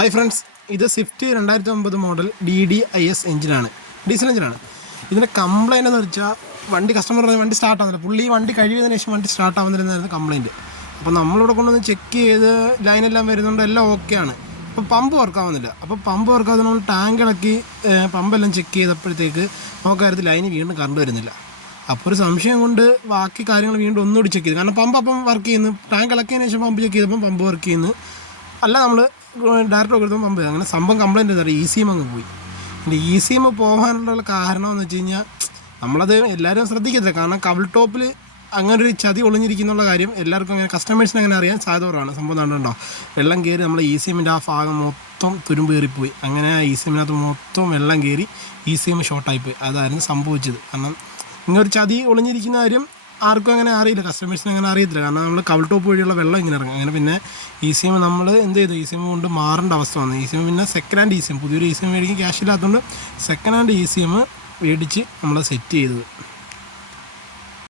Hi friends, ഇത് Swift 2009 model DDIS എഞ്ചിനാണ്, diesel എഞ്ചിനാണ്. ഇതിൻ്റെ കംപ്ലയിൻ്റ് എന്ന് വെച്ചാൽ കസ്റ്റമർ പറഞ്ഞ വണ്ടി സ്റ്റാർട്ട് ആവുന്നില്ല. പുള്ളി വണ്ടി കഴിയുന്നതിന് ശേഷം വണ്ടി സ്റ്റാർട്ട് ആവുന്നില്ലെന്നായിരുന്നു കംപ്ലയിൻറ്റ്. അപ്പോൾ നമ്മളിവിടെ കൊണ്ടുവന്ന് ചെക്ക് ചെയ്ത് ലൈനെല്ലാം വരുന്നുണ്ട്, എല്ലാം ഓക്കെയാണ്. അപ്പോൾ പമ്പ് വർക്കാവുന്നില്ല. അപ്പോൾ പമ്പ് വർക്കാവുന്ന നമ്മൾ ടാങ്ക് ഇളക്കി പമ്പെല്ലാം ചെക്ക് ചെയ്തപ്പോഴത്തേക്ക് നമുക്കറിയത്തിൽ ലൈന് വീണ്ടും കറണ്ട് വരുന്നില്ല. അപ്പോൾ ഒരു സംശയം കൊണ്ട് ബാക്കി കാര്യങ്ങൾ വീണ്ടും ഒന്നുകൂടി ചെക്ക് ചെയ്തു. കാരണം പമ്പ് അപ്പം വർക്ക് ചെയ്യുന്നു, ടാങ്ക് ഇളക്കിയതിന് ശേഷം പമ്പ് ചെക്ക് ചെയ്തപ്പം പമ്പ് വർക്ക് ചെയ്യുന്നു. അല്ല, നമ്മൾ ഡയറക്റ്റ് കൊടുത്തപ്പോൾ പമ്പ് അങ്ങനെ സംഭവം കംപ്ലയിൻ്റ് ചെയ്താൽ ECM അങ്ങ് പോയി. എൻ്റെ ECM പോകാനുള്ള കാരണം എന്ന് വെച്ച് കഴിഞ്ഞാൽ നമ്മളത് എല്ലാവരും ശ്രദ്ധിക്കത്തില്ല. കാരണം കവിൾ ടോപ്പിൽ അങ്ങനെ ഒരു ചതി ഒളിഞ്ഞിരിക്കുന്നുള്ള കാര്യം എല്ലാവർക്കും അങ്ങനെ കസ്റ്റമേഴ്സിന് അങ്ങനെ അറിയാൻ സാധ്യത കുറവാണ്. സംഭവം കണ്ടുണ്ടോ, വെള്ളം കയറി നമ്മൾ ECMൻ്റെ ആ ഭാഗം മൊത്തം തുരുമ്പ് കയറിപ്പോയി. അങ്ങനെ ആ ECMനകത്ത് മൊത്തം വെള്ളം കയറി ECM ഷോർട്ടായിപ്പോയി. അതായിരുന്നു സംഭവിച്ചത്. കാരണം ഇങ്ങനൊരു ചതി ഒളിഞ്ഞിരിക്കുന്ന കാര്യം ആർക്കും അങ്ങനെ അറിയില്ല, കസ്റ്റമേഴ്സിന് അങ്ങനെ അറിയത്തില്ല. കാരണം നമ്മൾ കവിൾ ടോപ്പ് വഴിയുള്ള വെള്ളം ഇങ്ങനെ ഇറങ്ങും. അങ്ങനെ പിന്നെ ECM നമ്മൾ എന്ത് ചെയ്തു, ECM കൊണ്ട് മാറേണ്ട അവസ്ഥ വന്നു. ECM പിന്നെ സെക്കൻഡ് ഹാൻഡ് ECM, പുതിയൊരു ECM മേടിക്കാൻ ക്യാഷ് ഇല്ലാത്തതുകൊണ്ട് സെക്കൻഡ് ഹാൻഡ് ECM മേടിച്ച് നമ്മൾ സെറ്റ് ചെയ്തത്.